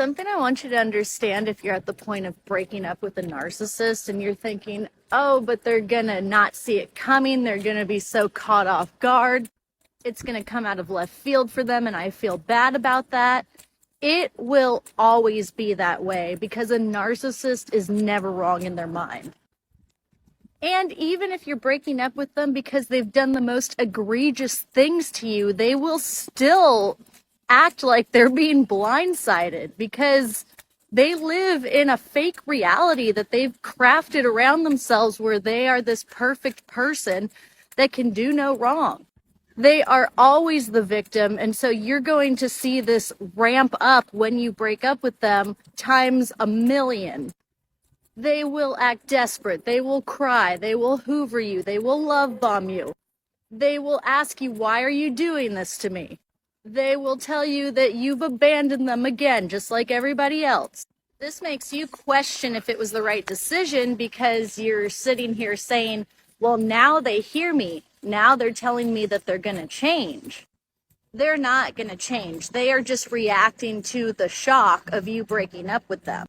Something I want you to understand if you're at the point of breaking up with a narcissist and you're thinking, oh, but they're gonna not see it coming, they're gonna be so caught off guard, it's gonna come out of left field for them, and I feel bad about that. It will always be that way because a narcissist is never wrong in their mind. And even if you're breaking up with them because they've done the most egregious things to you, they will still act like they're being blindsided because they live in a fake reality that they've crafted around themselves where they are this perfect person that can do no wrong. They are always the victim, and so you're going to see this ramp up when you break up with them times a million. They will act desperate, they will cry, they will hoover you, they will love bomb you. They will ask you, why are you doing this to me? They will tell you that you've abandoned them again, just like everybody else. This makes you question if it was the right decision because you're sitting here saying, well, now they hear me. Now they're telling me that they're going to change. They're not going to change. They are just reacting to the shock of you breaking up with them.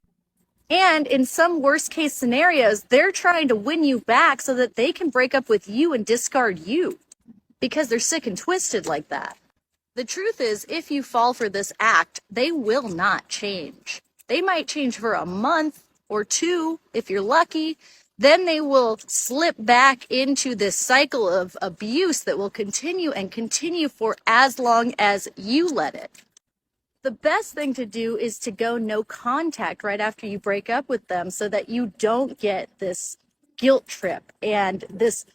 And in some worst case scenarios, they're trying to win you back so that they can break up with you and discard you because they're sick and twisted like that. The truth is, if you fall for this act, they will not change. They might change for a month or two if you're lucky. Then they will slip back into this cycle of abuse that will continue and continue for as long as you let it. The best thing to do is to go no contact right after you break up with them so that you don't get this guilt trip and this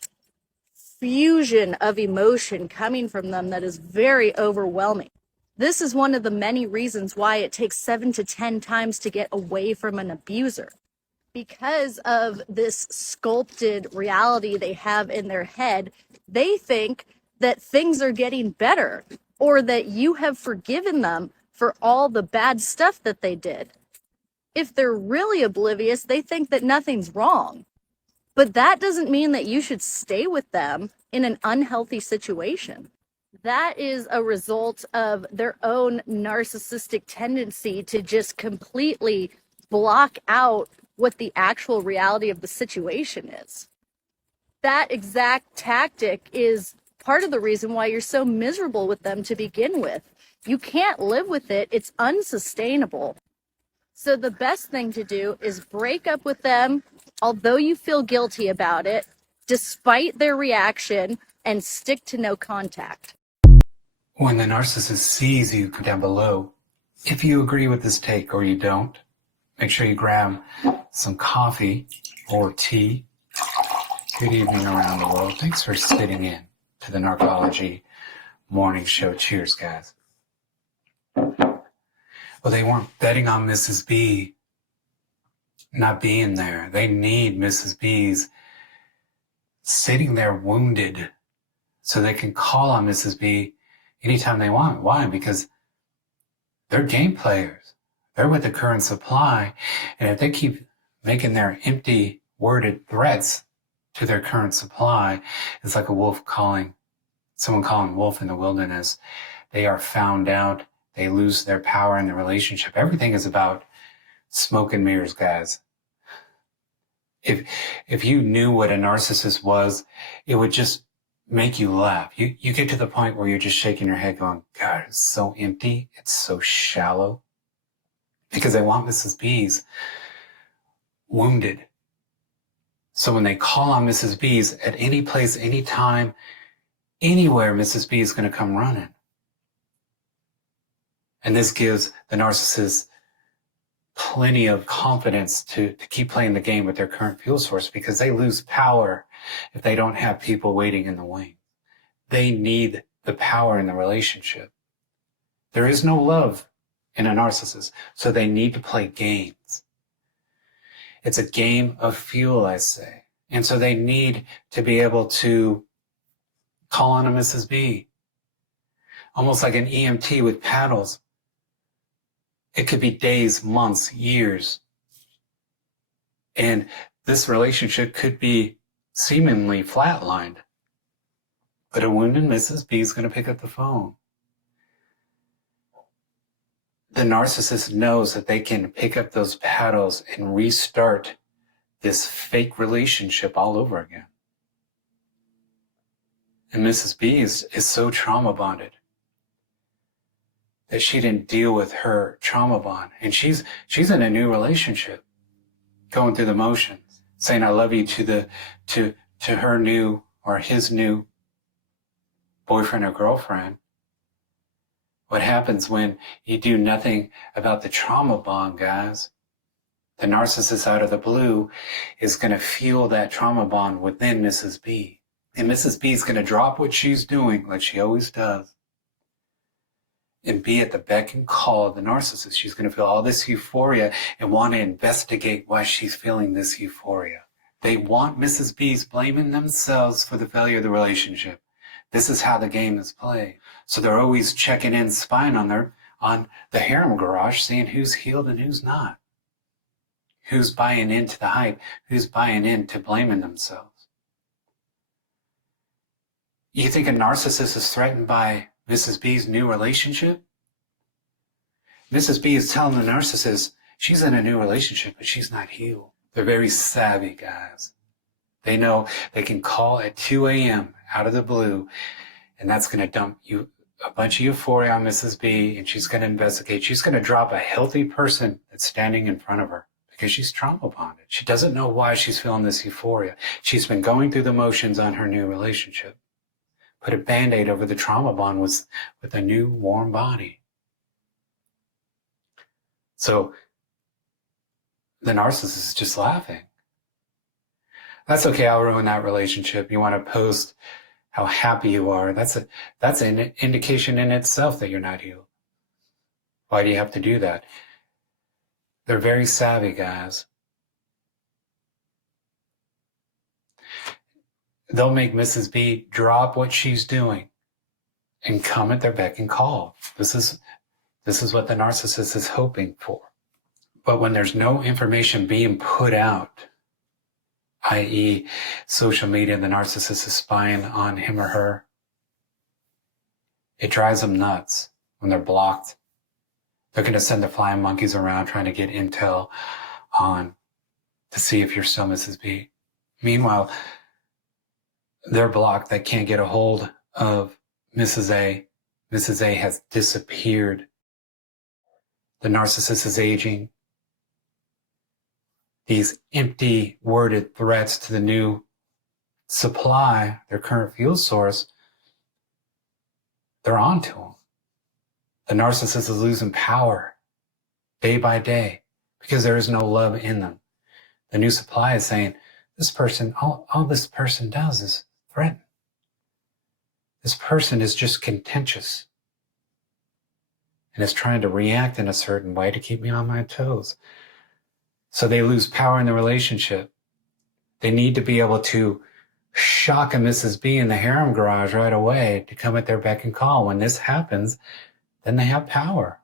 fusion of emotion coming from them that is very overwhelming. This is one of the many reasons why it takes 7 to 10 times to get away from an abuser. Because of this sculpted reality they have in their head, they think that things are getting better or that you have forgiven them for all the bad stuff that they did. If they're really oblivious, they think that nothing's wrong. But that doesn't mean that you should stay with them in an unhealthy situation. That is a result of their own narcissistic tendency to just completely block out what the actual reality of the situation is. That exact tactic is part of the reason why you're so miserable with them to begin with. You can't live with it. It's unsustainable. So the best thing to do is break up with them, although you feel guilty about it, despite their reaction, and stick to no contact. When the narcissist sees you down below, if you agree with this take or you don't, make sure you grab some coffee or tea. Good evening around the world. Thanks for sitting in to the Narcology Morning Show. Cheers, guys. Well, they weren't betting on Mrs. B not being there. They need Mrs. B's sitting there wounded so they can call on Mrs. B anytime they want. Why? Because they're game players. They're with the current supply. And if they keep making their empty worded threats to their current supply, it's like a wolf someone calling wolf in the wilderness. They are found out. They lose their power in the relationship. Everything is about smoke and mirrors, guys. If you knew what a narcissist was, it would just make you laugh. You get to the point where you're just shaking your head going, God, it's so empty. It's so shallow. Because they want Mrs. B's wounded. So when they call on Mrs. B's at any place, any time, anywhere, Mrs. B is going to come running. And this gives the narcissist plenty of confidence to keep playing the game with their current fuel source because they lose power if they don't have people waiting in the wings. They need the power in the relationship. There is no love in a narcissist, so they need to play games. It's a game of fuel, I say. And so they need to be able to call on a Mrs. B, almost like an EMT with paddles. It could be days, months, years. And this relationship could be seemingly flatlined. But a wounded Mrs. B is going to pick up the phone. The narcissist knows that they can pick up those paddles and restart this fake relationship all over again. And Mrs. B is so trauma bonded that she didn't deal with her trauma bond. And she's in a new relationship, going through the motions, saying I love you to her new or his new boyfriend or girlfriend. What happens when you do nothing about the trauma bond, guys? The narcissist out of the blue is going to fuel that trauma bond within Mrs. B. And Mrs. B is going to drop what she's doing, like she always does, and be at the beck and call of the narcissist. She's going to feel all this euphoria and want to investigate why she's feeling this euphoria. They want Mrs. B's blaming themselves for the failure of the relationship. This is how the game is played. So they're always checking in, spying on the harem garage, seeing who's healed and who's not. Who's buying into the hype? Who's buying into blaming themselves? You think a narcissist is threatened by Mrs. B's new relationship? Mrs. B is telling the narcissist she's in a new relationship, but she's not healed. They're very savvy, guys. They know they can call at 2 a.m. out of the blue, and that's going to dump you a bunch of euphoria on Mrs. B, and she's going to investigate. She's going to drop a healthy person that's standing in front of her because she's trauma bonded. She doesn't know why she's feeling this euphoria. She's been going through the motions on her new relationship. Put a Band-Aid over the trauma bond with a new warm body. So the narcissist is just laughing. That's okay, I'll ruin that relationship. You want to post how happy you are. That's an indication in itself that you're not healed. Why do you have to do that? They're very savvy, guys. They'll make Mrs. B drop what she's doing and come at their beck and call. This is what the narcissist is hoping for. But when there's no information being put out, i.e. social media, the narcissist is spying on him or her, it drives them nuts when they're blocked. They're going to send the flying monkeys around trying to get intel on to see if you're still Mrs. B. Meanwhile, they're blocked. They can't get a hold of Mrs. A. Mrs. A has disappeared. The narcissist is aging. These empty worded threats to the new supply, their current fuel source, they're onto them. The narcissist is losing power day by day because there is no love in them. The new supply is saying, this person, all this person does is threaten. This person is just contentious and is trying to react in a certain way to keep me on my toes. So they lose power in the relationship. They need to be able to shock a Mrs. B in the harem garage right away to come at their beck and call. When this happens, then they have power.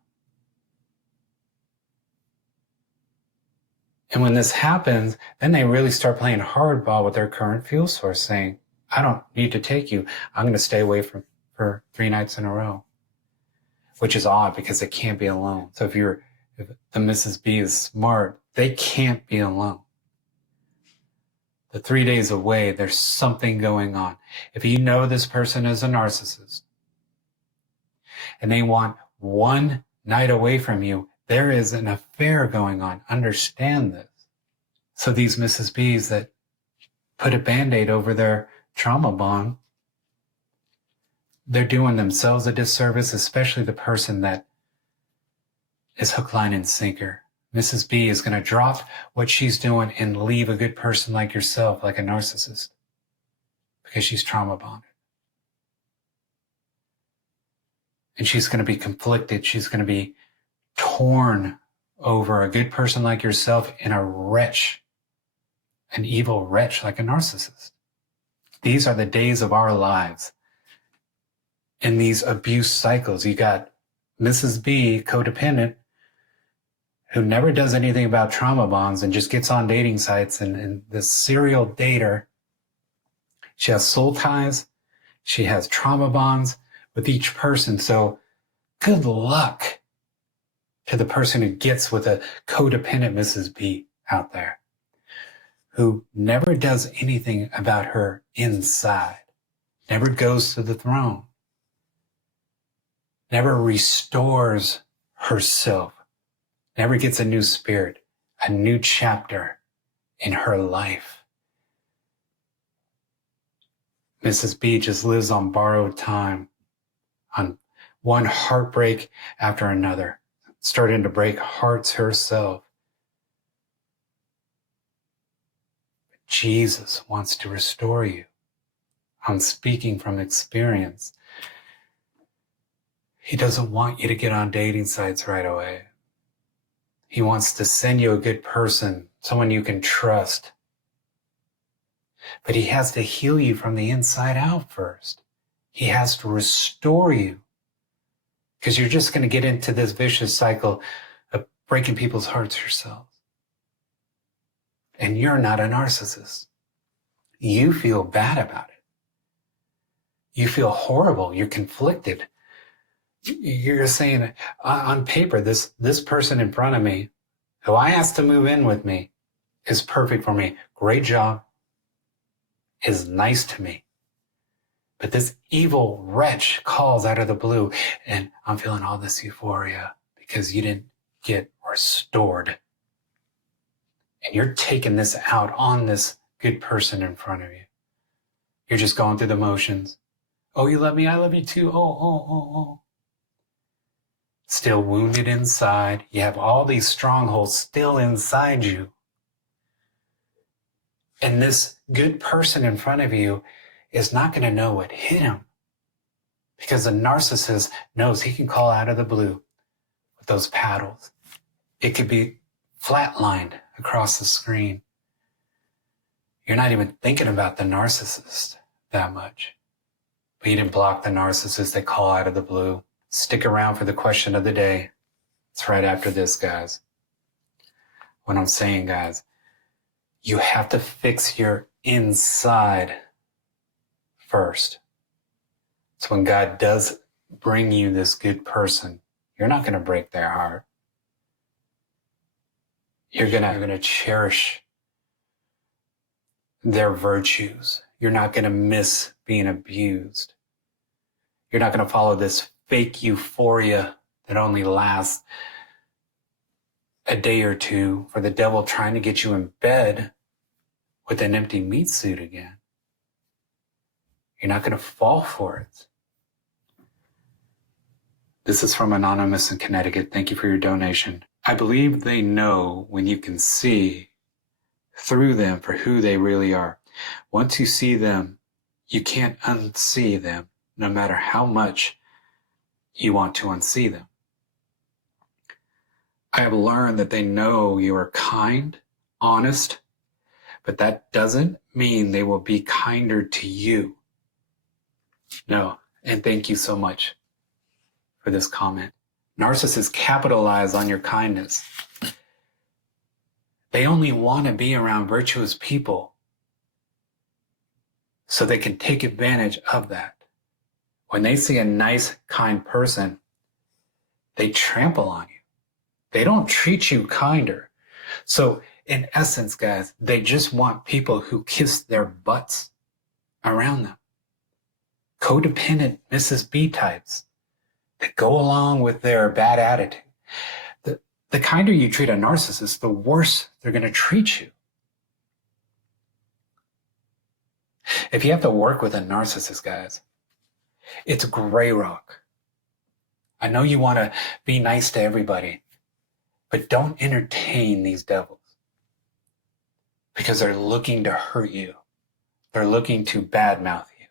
And when this happens, then they really start playing hardball with their current fuel source, saying, I don't need to take you. I'm going to stay away for 3 nights in a row. Which is odd because they can't be alone. So if the Mrs. B is smart, they can't be alone. The 3 days away, there's something going on. If you know this person is a narcissist and they want 1 night away from you, there is an affair going on. Understand this. So these Mrs. B's that put a Band-Aid over their trauma bond, they're doing themselves a disservice, especially the person that is hook, line, and sinker. Mrs. B is going to drop what she's doing and leave a good person like yourself, like a narcissist, because she's trauma bonded. And she's going to be conflicted. She's going to be torn over a good person like yourself and a wretch, an evil wretch like a narcissist. These are the days of our lives. In these abuse cycles, you got Mrs. B, codependent, who never does anything about trauma bonds and just gets on dating sites and this serial dater. She has soul ties. She has trauma bonds with each person. So good luck to the person who gets with a codependent Mrs. B out there, who never does anything about her inside, never goes to the throne, never restores herself, never gets a new spirit, a new chapter in her life. Mrs. B just lives on borrowed time, on one heartbreak after another, starting to break hearts herself. Jesus wants to restore you. I'm speaking from experience. He doesn't want you to get on dating sites right away. He wants to send you a good person, someone you can trust. But he has to heal you from the inside out first. He has to restore you, because you're just going to get into this vicious cycle of breaking people's hearts yourself. And you're not a narcissist. You feel bad about it. You feel horrible. You're conflicted. You're saying, on paper, this person in front of me, who I asked to move in with me, is perfect for me. Great job. Is nice to me. But this evil wretch calls out of the blue, and I'm feeling all this euphoria because you didn't get restored. And you're taking this out on this good person in front of you. You're just going through the motions. Oh, you love me? I love you too. Oh. Still wounded inside. You have all these strongholds still inside you. And this good person in front of you is not going to know what hit him, because the narcissist knows he can call out of the blue with those paddles. It could be flatlined across the screen. You're not even thinking about the narcissist that much. But you didn't block the narcissist. They call out of the blue. Stick around for the question of the day. It's right after this, guys. What I'm saying, guys, you have to fix your inside first. So when God does bring you this good person, you're not going to break their heart. You're going to cherish their virtues. You're not going to miss being abused. You're not going to follow this fake euphoria that only lasts a day or two for the devil trying to get you in bed with an empty meat suit again. You're not going to fall for it. This is from Anonymous in Connecticut. Thank you for your donation. I believe they know when you can see through them for who they really are. Once you see them, you can't unsee them, no matter how much you want to unsee them. I have learned that they know you are kind, honest, but that doesn't mean they will be kinder to you. No, and thank you so much for this comment. Narcissists capitalize on your kindness. They only want to be around virtuous people so they can take advantage of that. When they see a nice, kind person, they trample on you. They don't treat you kinder. So in essence, guys, they just want people who kiss their butts around them. Codependent Mrs. B types that go along with their bad attitude. The kinder you treat a narcissist, the worse they're going to treat you. If you have to work with a narcissist, guys, it's gray rock. I know you want to be nice to everybody, but don't entertain these devils, because they're looking to hurt you. They're looking to badmouth you.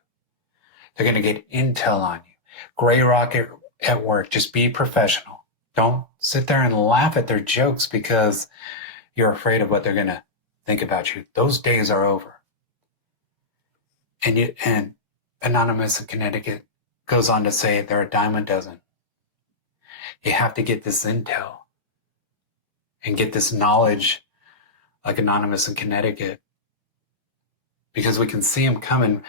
They're going to get intel on you. Gray rock at work. Just be professional. Don't sit there and laugh at their jokes because you're afraid of what they're going to think about you. Those days are over. And Anonymous in Connecticut goes on to say they're a dime a dozen. You have to get this intel and get this knowledge like Anonymous in Connecticut, because we can see them coming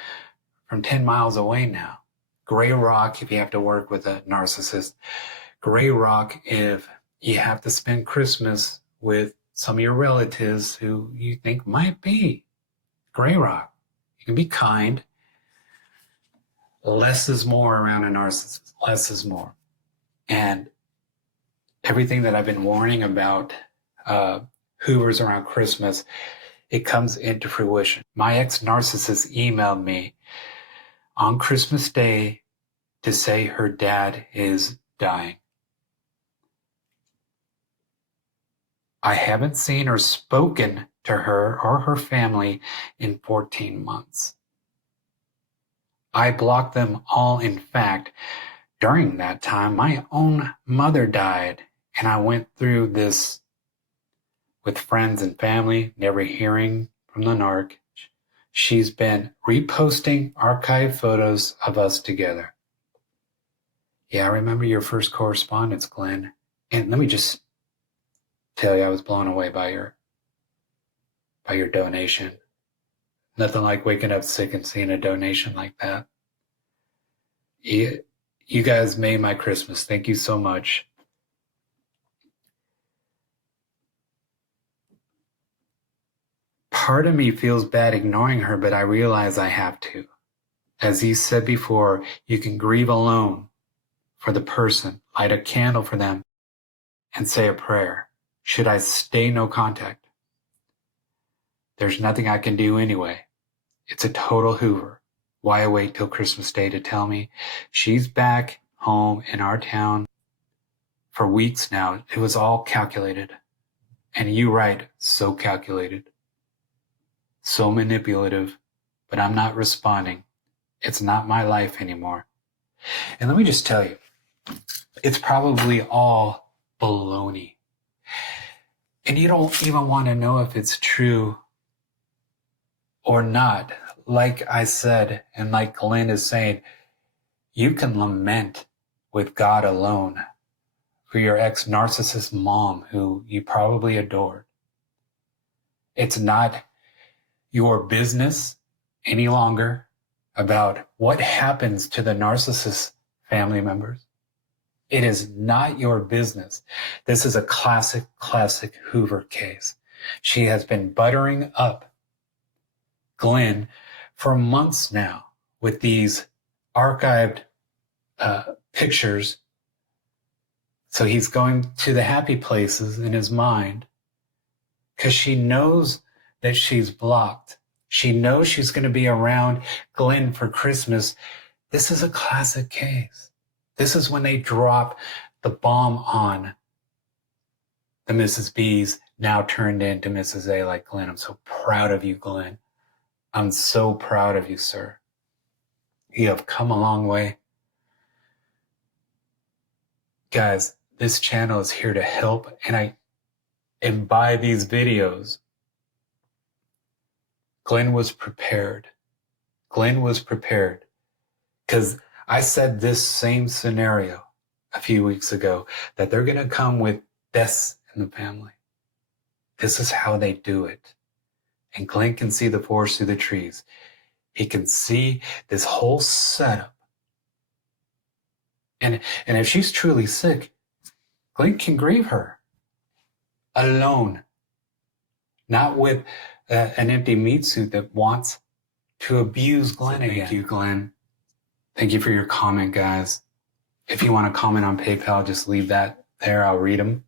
from 10 miles away now. Gray rock if you have to work with a narcissist. Gray rock if you have to spend Christmas with some of your relatives who you think might be gray rock. You can be kind. Less is more around a narcissist. Less is more. And everything that I've been warning about Hoovers around Christmas, it comes into fruition. My ex-narcissist emailed me on Christmas Day to say her dad is dying. I haven't seen or spoken to her or her family in 14 months. I blocked them all. In fact, during that time, my own mother died, and I went through this with friends and family, never hearing from the NARC. She's been reposting archived photos of us together. Yeah, I remember your first correspondence, Glenn. And let me just tell you, I was blown away by your donation. Nothing like waking up sick and seeing a donation like that. You guys made my Christmas. Thank you so much. Part of me feels bad ignoring her, but I realize I have to. As you said before, you can grieve alone for the person, light a candle for them, and say a prayer. Should I stay no contact? There's nothing I can do anyway. It's a total Hoover. Why wait till Christmas Day to tell me? She's back home in our town for weeks now. It was all calculated. And you right, so calculated. So manipulative, but I'm not responding. It's not my life anymore. And let me just tell you, it's probably all baloney. And you don't even want to know if it's true or not. Like I said, and like Glenn is saying, you can lament with God alone for your ex-narcissist mom who you probably adored. It's not your business any longer about what happens to the narcissist family members. It is not your business. This is a classic Hoover case. She has been buttering up Glenn for months now with these archived pictures. So he's going to the happy places in his mind because she knows that she's blocked. She knows she's going to be around Glenn for Christmas. This is a classic case. This is when they drop the bomb on the Mrs. B's, now turned into Mrs. A like Glenn. I'm so proud of you, Glenn. I'm so proud of you, sir. You have come a long way. Guys, this channel is here to help, and by these videos, Glenn was prepared. Glenn was prepared because I said this same scenario a few weeks ago, that they're going to come with deaths in the family. This is how they do it. And Glenn can see the forest through the trees. He can see this whole setup. And if she's truly sick, Glenn can grieve her alone, not with an empty meat suit that wants to abuse Glenn again. Thank you, Glenn. Thank you for your comment, guys. If you want to comment on PayPal, just leave that there. I'll read them.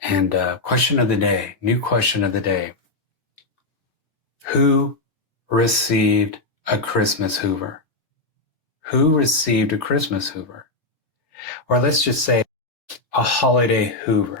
And question of the day, new question of the day. Who received a Christmas Hoover? Who received a Christmas Hoover? Or let's just say a holiday Hoover.